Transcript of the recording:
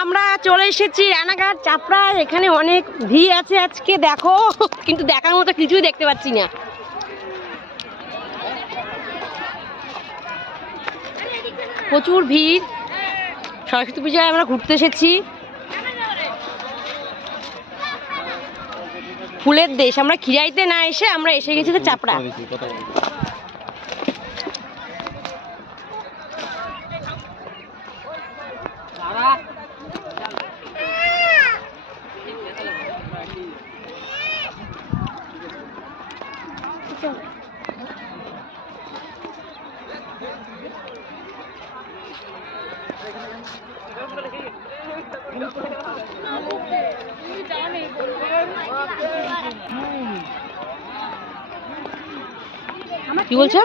আমরা চলে এসেছি রানাঘাট চাপড়া। এখানে অনেক ভিড় আছে আজকে, দেখো, কিন্তু দেখার মতো কিছুই দেখতে পাচ্ছি না। প্রচুর ভিড়। সরস্বতী পূজায় আমরা ঘুরতে এসেছি। ফুলের দেশ। আমরা খিরাইতে না এসে আমরা এসে গেছি তো চাপড়া। কি বলছো?